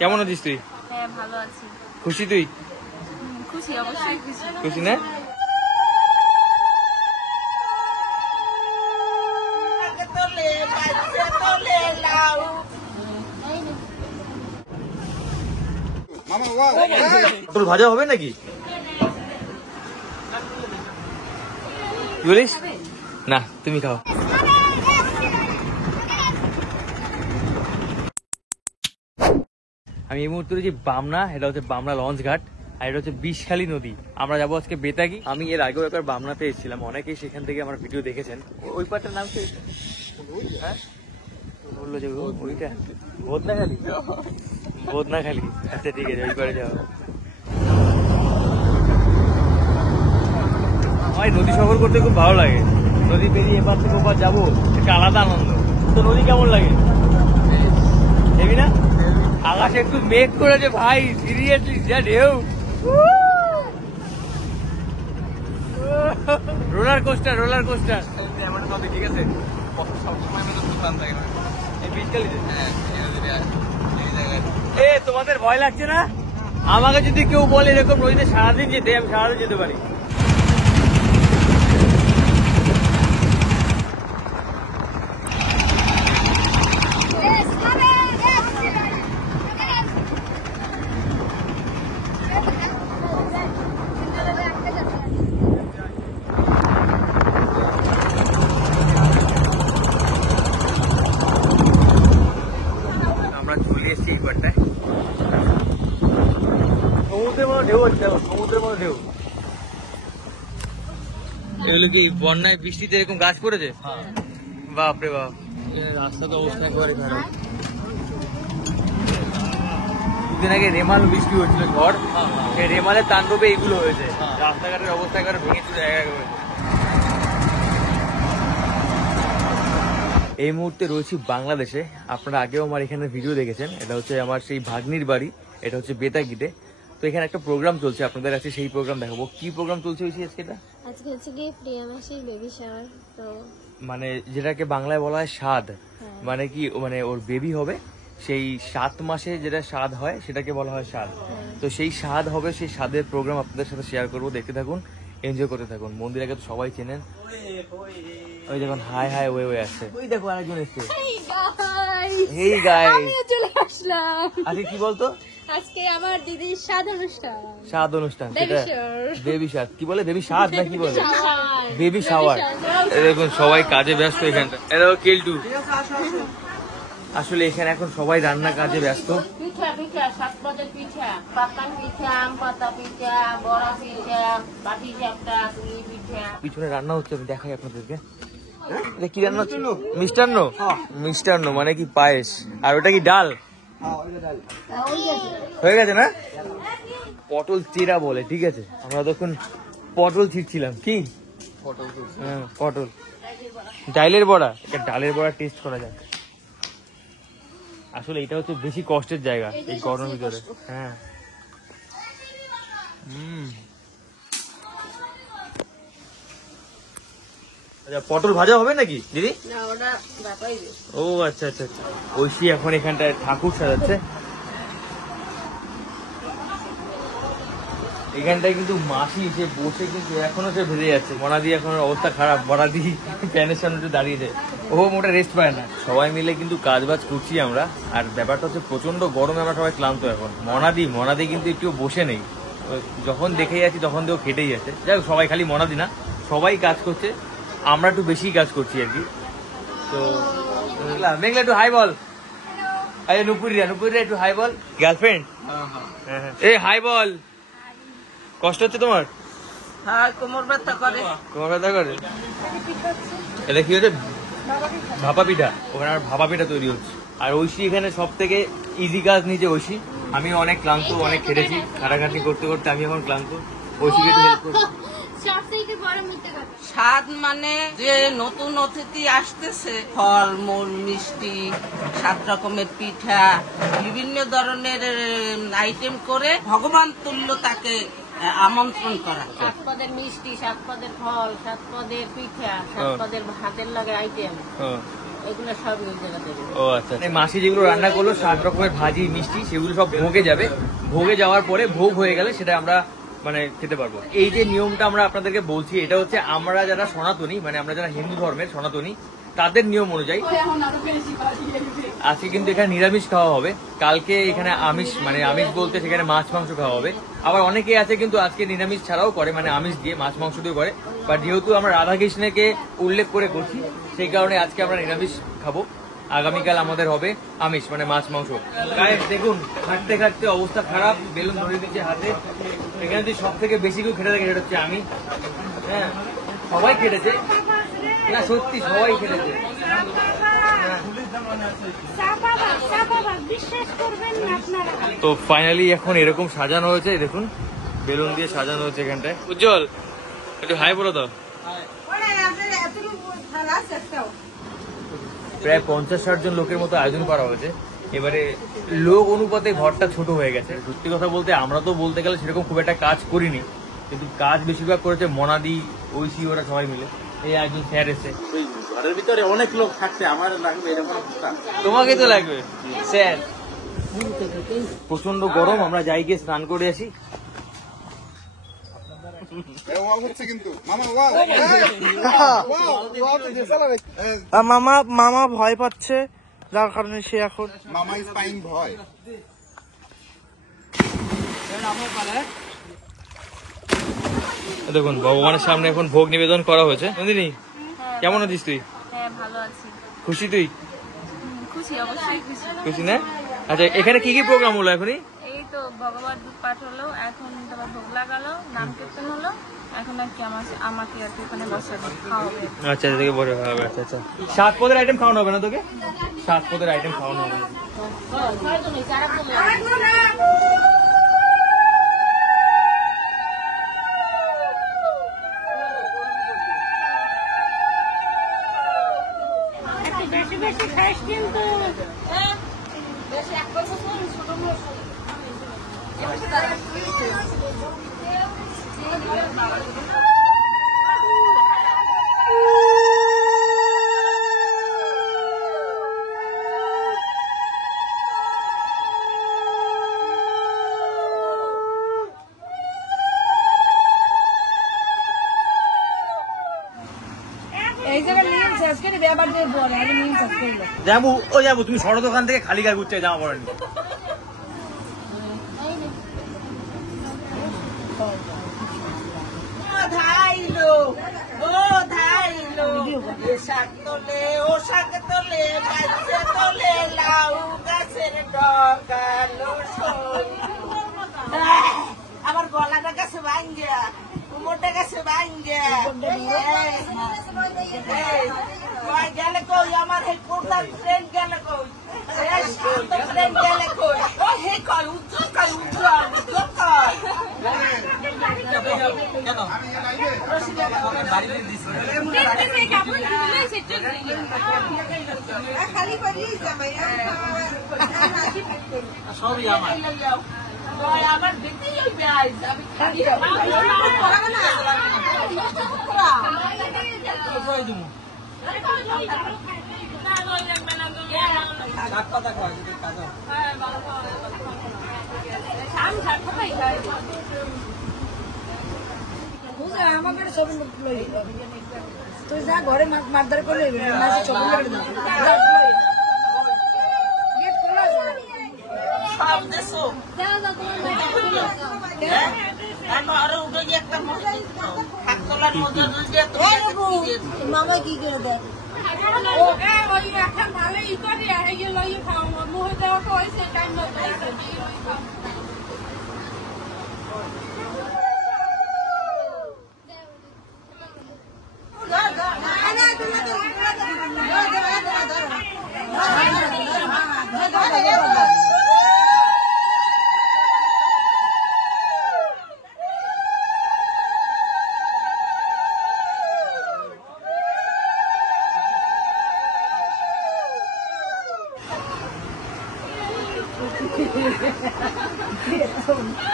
কেমন আছিস তুই? হ্যাঁ ভালো আছি। খুশি তুই? খুশি, অবশ্যই খুশি। খুশি না? পটল ভাজা হবে নাকি বলিস? না তুমি খাও। আমি এই মুহূর্তে রয়েছি বামনা, এটা হচ্ছে বামনা লঞ্চ ঘাট, আর এটা হচ্ছে বিষখালী নদী। আমরা যাবো আজকে বেতাগি। আমি এর আগেও একবার বামনাতে এসেছিলাম, অনেকেই সেখান থেকে আমার ভিডিও দেখেছেন। ওই পাটটার নাম কি? হ্যাঁ বললো যে ওইটা বদনাখালী। বদনাখালী, আচ্ছা ঠিক আছে, ওই পারে যাবো। আমার নদী সফর করতে খুব ভালো লাগে। নদী পেরিয়ে এবার থেকে ওপার যাবো, একটা আলাদা আনন্দ। তো নদী কেমন লাগে? হেবি না? আকাশে একটু মেঘ করেছে ভাই, সিরিয়াসলি যা ঢেউ। Roller coaster, roller coaster. ঠিক আছে, তোমাদের ভয় লাগছে না? আমাকে যদি কেউ বলে এরকম নদীতে সারাদিন যেতে, আমি সারাদিন যেতে পারি। সমুদ্রের মতো ঢেউ হচ্ছে, সমুদ্রের মতো ঢেউ। এগুলো কি বন্যায় বৃষ্টিতে এরকম গাছ পড়েছে? বাপরে বাপ, রাস্তা তো অবস্থা একেবারে খারাপ। দুদিন আগে রেমাল বৃষ্টি হচ্ছিল, ঝড়, সেই রেমালের তাণ্ডবে এগুলো হয়েছে। রাস্তাঘাটের অবস্থা একেবারে ভেঙে চলে জায়গা হয়েছে। এই মুহূর্তে রয়েছি বাংলাদেশে। আপনারা আগেও আমার এখানে ভিডিও দেখেছেন। এটা হচ্ছে আমার সেই ভাগ্নির বাড়ি, এটা হচ্ছে বেতাগিতে। তো এখানে একটা প্রোগ্রাম চলছে, আপনাদের কাছে সেই প্রোগ্রাম দেখাবো। কি প্রোগ্রাম চলছে আজকে? এটা আজকে হচ্ছে কি প্রিয়া মাসির বেবি শাওয়ার। তো মানে যেটাকে বাংলায় বলা হয় স্বাদ, মানে কি, মানে ওর বেবি হবে, সেই 7 মাসে যেটা স্বাদ হয় সেটাকে বলা হয় স্বাদ। তো সেই স্বাদ হবে, সেই স্বাদের প্রোগ্রাম আপনাদের সাথে শেয়ার করবো। দেখতে থাকুন, এনজয় করতে থাকুন। মন্দিরাকে তো সবাই চেনেন। ওই দেখুন হাই হাই ওয়ে ওয়ে আসছে। ওই দেখো আরেকজন এসছে। হেই গাইস, আমিও চলে আসলাম। আজকে কি বলতো? আজকে আমার দিদির স্বাদ অনুষ্ঠান। স্বাদ অনুষ্ঠান, বেবি সেটা শাওয়ার। Baby shower. কি বলে, বেবি স্বাদ না কি বলে? Baby shower. দেখুন সবাই কাজে ব্যস্ত এখানটা। এটা কেলটু। আসলে এখানে এখন সবাই রান্না কাজে ব্যস্ত। পিঠা পিঠা, 7 পদের পিঠা, পাতান পিঠা, আম পাতা পিঠা, বড়া পিঠা, পাটি সাপটা, পুলি পিঠা। পিছনে রান্না হচ্ছে, আমি দেখাই আপনাদেরকে। এটা কি রান্না হচ্ছে? মিষ্টান্ন। মিষ্টান্ন মানে কি পায়েস। আর ওটা কি ডাল? হয়ে গেছে না? পটল চিরা বলে, ঠিক আছে। আমরা তখন পটল ছিঁড়ছিলাম। কি পটল? হ্যাঁ পটল। ডালের বড়া, ডালের বড়া টেস্ট করা যাক। আসলে এটা হচ্ছে বেশি কষ্টের জায়গা এই গরমের ভিতরে। হ্যাঁ আচ্ছা, পটল ভাজা হবে নাকি দিদি? না ওটা বাপাই দে। ও আচ্ছা আচ্ছা আচ্ছা। ঐশী এখন এখানটায় ঠাকুর সাজাচ্ছে। এখানটায় কিন্তু মাসি সে বসে কিন্তু এখনো সে ভেজে যাচ্ছে। মনাদি এখন অবস্থা খারাপ, মনাদি প্যানের সামনে দাঁড়িয়েছে, ও মোটা রেস্ট পায় না। সবাই মিলে কিন্তু কাজ বাজ করছি আমরা। আর ব্যাপারটা হচ্ছে প্রচন্ড গরমে আমরা সবাই ক্লান্ত এখন। মনাদি কিন্তু একটু বসে নেই, যখন দেখে যাচ্ছি তখন তো খেটেই যাচ্ছে। যাই হোক, সবাই, খালি মনাদি না, সবাই কাজ করছে। আমরা একটু বেশি কাজ করছি আর কি। তো মেঘলা একটু হাই বল। আরে নুপুরিরা একটু হাই বল। গার্লফ্রেন্ড, এই হাই বল। কষ্ট হচ্ছে তোমার? হ্যাঁ, কোমর ব্যথা করে। কোমর ব্যথা করে? এটা কি হচ্ছে? ভাপা পিঠা। ওখানে আর ভাপা পিঠা তৈরি হচ্ছে। আর ঐশী এখানে সব থেকে ইজি কাজ নিচে ঐশী। আমি অনেক ক্লান্ত, অনেক খেটেছি খাটাখাটি করতে করতে, আমি এখন ক্লান্ত। ঐশীকে একটু হেল্প করছি। স্বাদ মানে যে নতুন অতিথি আসতেছে, ফল মূল মিষ্টি, 7 রকমের পিঠা, বিভিন্ন ধরনের আইটেম করে ভগবান তুল্য তাকে আমন্ত্রণ করা। 7 পদের মিষ্টি, 7 পদের ফল, 7 পদের পিঠা, 7 পদের ভাতের লাগে আইটেম, এগুলো সব ওই জায়গা থেকে। ও আচ্ছা, মাসি যেগুলো রান্না করলো 7 রকমের ভাজি মিষ্টি, সেগুলো সব ভোগে যাবে। ভোগে যাওয়ার পরে ভোগ হয়ে গেলে সেটা আমরা মানে খেতে পারবো। এই যে নিয়মটা আমরা আপনাদেরকে বলছি, এটা হচ্ছে আমরা যারা সনাতনী, মানে আমরা যারা হিন্দু ধর্মের সনাতনী, তাদের নিয়ম অনুযায়ী আজকে কিন্তু এখানে নিরামিষ খাওয়া হবে। কালকে এখানে আমিষ, মানে আমিষ বলতে সেখানে মাছ মাংস খাওয়া হবে। আবার অনেকে আছে কিন্তু আজকে নিরামিষ ছাড়াও করে, মানে আমিষ দিয়ে মাছ মাংস দিয়ে করে। বাট যেহেতু আমরা রাধাকৃষ্ণকে উল্লেখ করে করছি, সেই কারণে আজকে আমরা নিরামিষ খাবো। আগামীকাল আমাদের হবে আমিষ, মানে মাছ মাংস। গাইস দেখুন, খাটতে খাটতে অবস্থা খারাপ, বেলুন ধরে দিচ্ছে হাতে। এখানে যদি সব থেকে বেশি কেউ খেটে থাকে সেটা হচ্ছে আমি। হ্যাঁ, সবাই খেটেছে না, সত্যি সবাই খেটেছে। তো ফাইনালি এখন এরকম সাজানো হয়েছে, দেখুন বেলুন দিয়ে সাজানো হয়েছে এখানটায়। উজ্জ্বল একটু হাই বলো তো। প্রায় 50-60 জন লোকের মতো আয়োজন করা হয়েছে। এবারে লোক অনুপাতে ঘরটা ছোট হয়ে গেছে। সত্যি কথা বলতে আমরা তো বলতে গেলে সেরকম খুব একটা কাজ করিনি, কিন্তু কাজ বেশিরভাগ করেছে মনাদি, ঐশী, ওরা সবাই মিলে। এই একজন স্যার এসে, ঘরের ভিতরে অনেক লোক থাকতে আমার লাগবে এরকম একটা। তোমাকে তো লাগবে স্যার। প্রচন্ড গরম, আমরা যাই গিয়ে স্নান করে আসি। মামা ভয় পাচ্ছে, যার কারণে সে এখন মামা ইজ পাইং ভয়। দেখুন ভগবানের সামনে এখন ভোগ নিবেদন করা হয়েছে। নন্দিনী, কেমন আছিস তুই? হ্যাঁ, ভালো আছি। খুশি তুই? খুশি, অবশ্যই খুশি। খুশি না? আচ্ছা, এখানে কি কি প্রোগ্রাম হলো এখনই? এই তো ভগবত দুধ পাঠ হলো, এখন তোমার ভোগ লাগালো, নাম কীর্তন হলো, এখন আর কি আমাকে আর কি ওখানে বসে খাওয়াবে। আচ্ছা, থেকে বড় হবে। আচ্ছা আচ্ছা, 7 পদের আইটেম খাওয়ানো হবে না তোকে? 7 পদের আইটেম খাওয়ানো হবে। বেশি বেশি খাইস কিন্তু। এই জায়গায় নিয়ম শেষ করে ব্যাপার দিয়ে বলে আগে নিয়ম শেষ করলো। যাবো ও যাবো, তুমি সরো দোকান থেকে খালি গায়ে ঘুরতে জামা পড়েনি। ধাইলো ও ধাইলো, এ শাক তোলে ও শাক তোলে, গাছে তোলে লাউ গাছের ডগালো সই। আমার গলাটা কাছে ভাঙ্গিয়া, কোমরটা কাছে ভাঙ্গিয়া গেলে কই, আমার এই প্রধান ট্রেন গেলে কই, ট্রেন গেলে কই, ও হে কই উজ্জ্বল কই, উজ্জ্বল উজ্জ্বল কই। সবই আমার। আমার দেখতেই হইবে আইজ, আমি খালি আমাকে ছবি তুই যা ঘরে মারদার করে মাসে ছবি সব দেশো আরো উঠে গিয়ে একটা হাত তোলার মধ্যে মামা কি করে দেয়?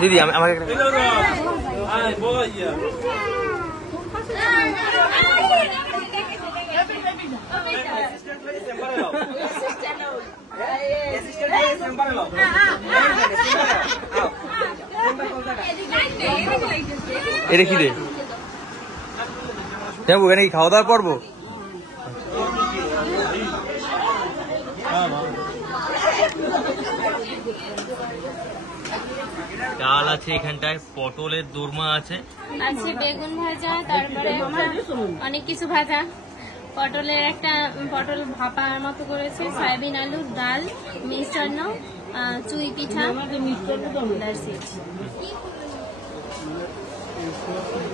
দিদি আমাকে একটা এটা কি রে যাবো এখানে কি খাওয়া দাওয়ার পর্ব? ডাল আছে এখানটায়, পটলের দোরমা আছে, বেগুন ভাজা, তারপরে অনেক কিছু ভাজা, পটলের একটা পটল ভাপার মতো করেছে, সয়াবিন আলু, ডাল, মিষ্টান্ন, চুই পিঠা।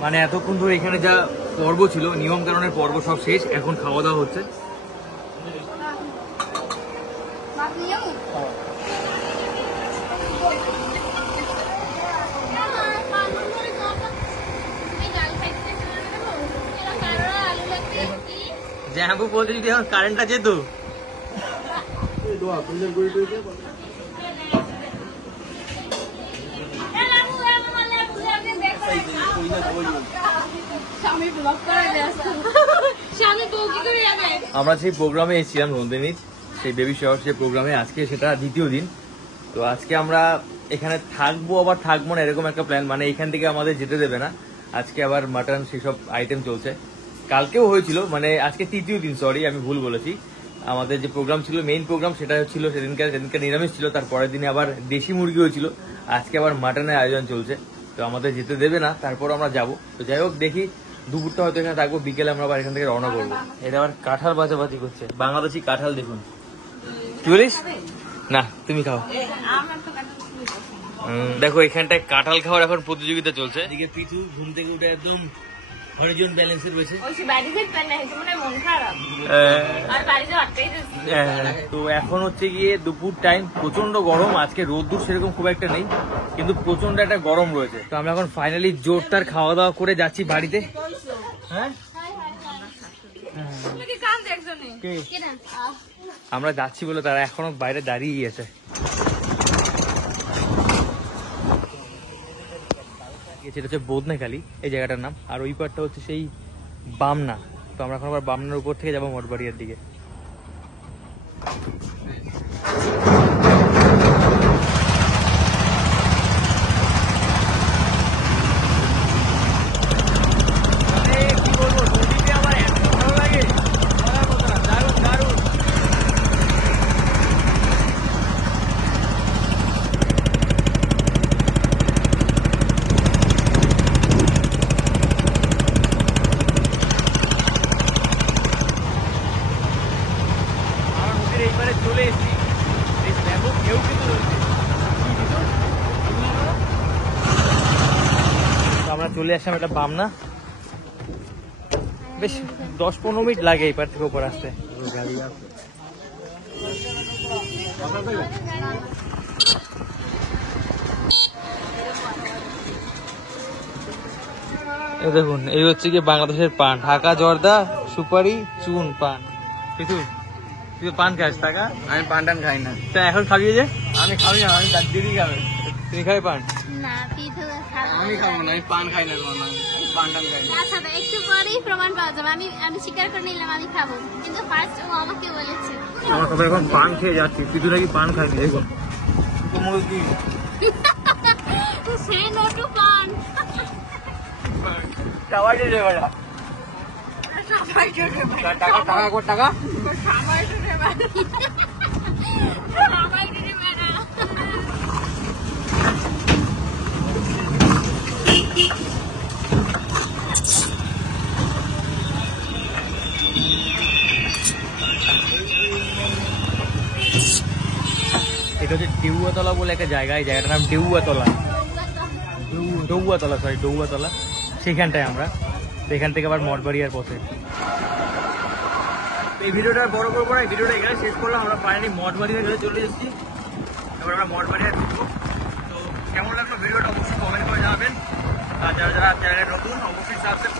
মানে এতক্ষণ ধরে এখানে যা পর্ব ছিল, নিয়ম কানুনের পর্ব সব শেষ, এখন খাওয়া দাওয়া হচ্ছে। জ্যাম্পু বলতে যদি এখন কারেন্টটা যেত, আমরা সেই প্রোগ্রামে এসেছিলাম নন্দিনীর, সেই বেবি শাওয়ার সেই প্রোগ্রামে। আজকে সেটা দ্বিতীয় দিন। তো আজকে আমরা এখানে থাকবো আবার থাকবো না এরকম একটা প্ল্যান, মানে এখান থেকে আমাদের যেতে দেবে না। আজকে আবার মাটন সেসব আইটেম চলছে, কালকেও হয়েছিল, মানে আজকে তৃতীয় দিন, সরি আমি ভুল বলেছি। আমাদের যে প্রোগ্রাম ছিল, মেইন প্রোগ্রাম, সেটা ছিল সেদিনকার নিরামিষ ছিল, তারপরের দিনে আবার দেশি মুরগি হয়েছিল, আজকে আবার মাটনের আয়োজন চলছে। তো আমাদের যেতে দেবে না, তারপর আমরা যাবো। তো যাই হোক, দেখি দুপুরটা হয়তো এখানে থাকবো, বিকেলে আমরা আবার এখান থেকে রওনা করবো। এটা আবার কাঁঠাল বাজাবাজি করছে, বাংলাদেশি কাঁঠাল দেখুন। কি বলিস? না তুমি খাও। দেখো এখানটায় কাঁঠাল খাওয়ার এখন প্রতিযোগিতা চলছে। এদিকে পিছু ঘুম থেকে উঠে একদম হরিজন ব্যালেন্সের রয়েছে। তো এখন হচ্ছে গিয়ে দুপুর টাইম, প্রচন্ড গরম। আজকে রোদ্দুর সেরকম খুব একটা নেই, কিন্তু প্রচন্ড একটা গরম রয়েছে। তো আমরা এখন ফাইনালি জোরদার খাওয়া দাওয়া করে যাচ্ছি বাড়িতে। হ্যাঁ আমরা যাচ্ছি বলে তারা এখনো বাইরে দাঁড়িয়ে আছে। সেটা হচ্ছে বদনেখালি এই জায়গাটার নাম, আর ওই পারটা হচ্ছে সেই বামনা। তো আমরা এখন আবার বামনার উপর থেকে যাবো মঠবাড়িয়ার দিকে। কি বলবো, নদীতে আমার এত ভালো লাগে, দারুণ দারুণ। এইবারে চলে এসেছি, ব্যাপক কেউ কিন্তু আমরা চলে আসলাম এটা বামনা। বেশ 10-15 মিনিট লাগে এই পার থেকে উপর আসতে। এই দেখুন, এই হচ্ছে কি বাংলাদেশের পান, ঢাকা জর্দা, সুপারি, চুন, পান। কিছু তুই পান খাস টাকা? আমি পান টান খাই না। তা এখন খাবি যে? আমি খাবি না, আমি দিদি খাবে। তুমি খাবে পান? না, আমি খাবো না, আমি পান খাই না, পান টান খাই না। আচ্ছা, একটু পরেই প্রমাণ পাওয়া যাবে। আমি স্বীকার করে নিলাম আমি খাবো, কিন্তু ফার্স্ট ও আমাকে বলেছে। আমরা সবাই এখন পান খেয়ে যাচ্ছি, তুই নাকি পান খাইনি। দেখুন সে নটু পান টাকা টাকা টাকা টাকা এটা হচ্ছে ডেউয়াতলা বলে একটা জায়গা, এই জায়গাটার নাম ডেউয়াতলা, ডৌয়াতলা। সেখানটায় আমরা, এখান থেকে আবার মঠবাড়িয়ার পথে। এই ভিডিওটা বড় করবো না, এই ভিডিওটা এখানে শেষ করলাম। আমরা ফাইনালি মঠবাড়িয়ার কাছে চলে এসেছি, এবার আমরা মঠবাড়িয়া ঢুকবো। তো কেমন লাগলো ভিডিওটা অবশ্যই কমেন্ট করে জানাবেন, আর যারা যারা চ্যানেলে নতুন অবশ্যই সাবস্ক্রাইব